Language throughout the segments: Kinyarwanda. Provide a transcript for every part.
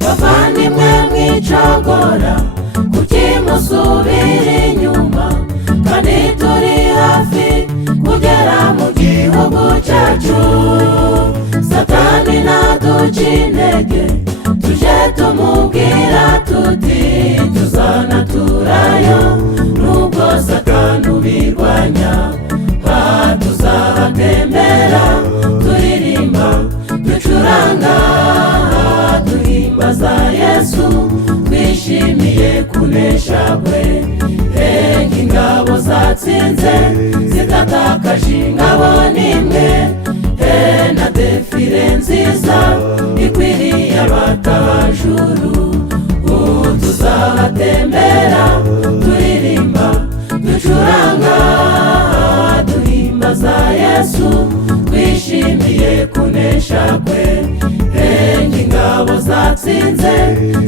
bavandimwe mwicogora kuki musubira inyuma kandi turi hafi kugera mu gihugu cyacu. Satani naduca intege tuje tumubwira tuti tuzanaturayo, nubwo Satani ubirwanya tuzahatembera turirimba ducuranga duhimbaza Yesu twishimiye kunesha kwe. Ingabo zatsinze zitatakaje ingabo n'imwe, na defile nziza ikwiriye abatajuru. Tuzahatembera turirimba ducuranga duhimbaza Yesu twishimiye kunesha kwe. Ingabo zatsinze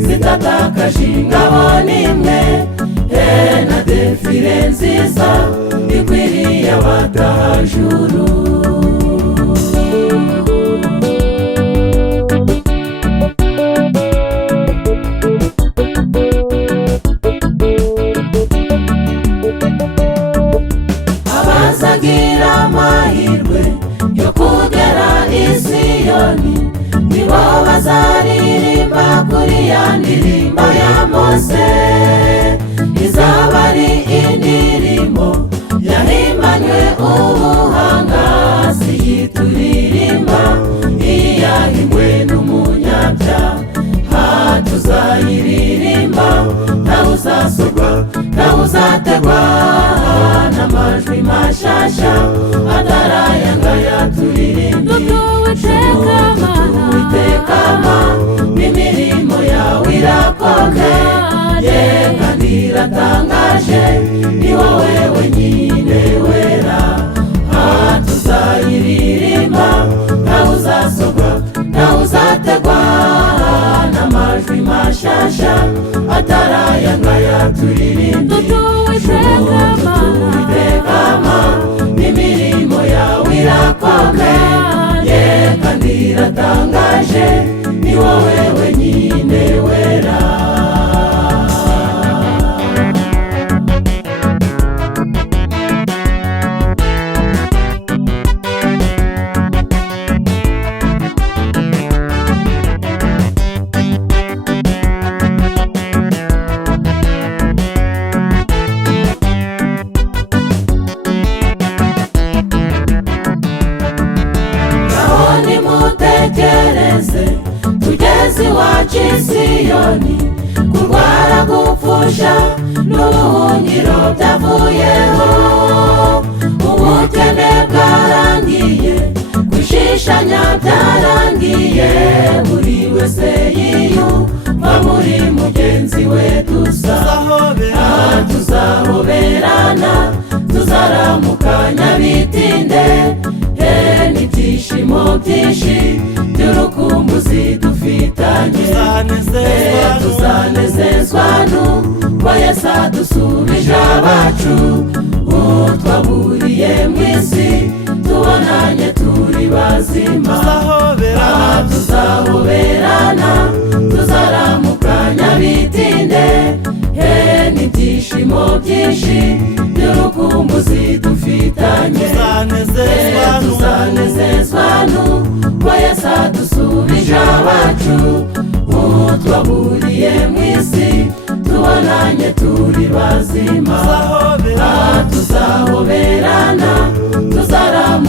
zitatakaje ingabo n'imwe, na defile nziza ikwiriye abatajuru. Abazagira amahirwe yo kugera i Siyoni nibo bazaririmba kuri ya ndirimbo ya Mose. Izaba ari indirimbo yahimbanywe ubuhanga, si yituririmba iyahimbwe n'umunyabyaha. Tuzayiririmba ntawe uzasorwa ntawe uzategwa n'amajwi mashasha atarayangaya. Turirimba Uwiteka n'imirimo yawe irakomeye kandi iratangaje, ni wowe wenyine wera. Tuzayiririmba ntawe uzasorwa ntawe uzategwa n'amajwi mashasha atarayangaya. Turirimba Uwiteka n'imirimo yawe irakomeye kandi iratangaje, ni wowe wenyine wera. Tugeze iwacu i Siyoni, kurwara gupfusha n'ubuhungiro byavuyeho. Ubukene bwarangiye, kwishishanya byarangiye, buri wese yiyumva muri mugenzi we dusa. Tuzahoberana tuzaramukanya bitinde, n'ibyishimo byinshi by'urukumbuzi dufitanye. Tuzanezezwa n'uko Yesu adusubije abacu. Twaburiye mu isi tubonanye turi bazima. Tuzahoberana tuzaramukanya bitinde, n'ibyishimo byinshi by'urukumbuzi dufitanye. Tuzanezezwa n'uko Yesu adusubije abacu. Twaburiye mu isi tubonanye turi bazima. Tuzahoberana tuzaramukanya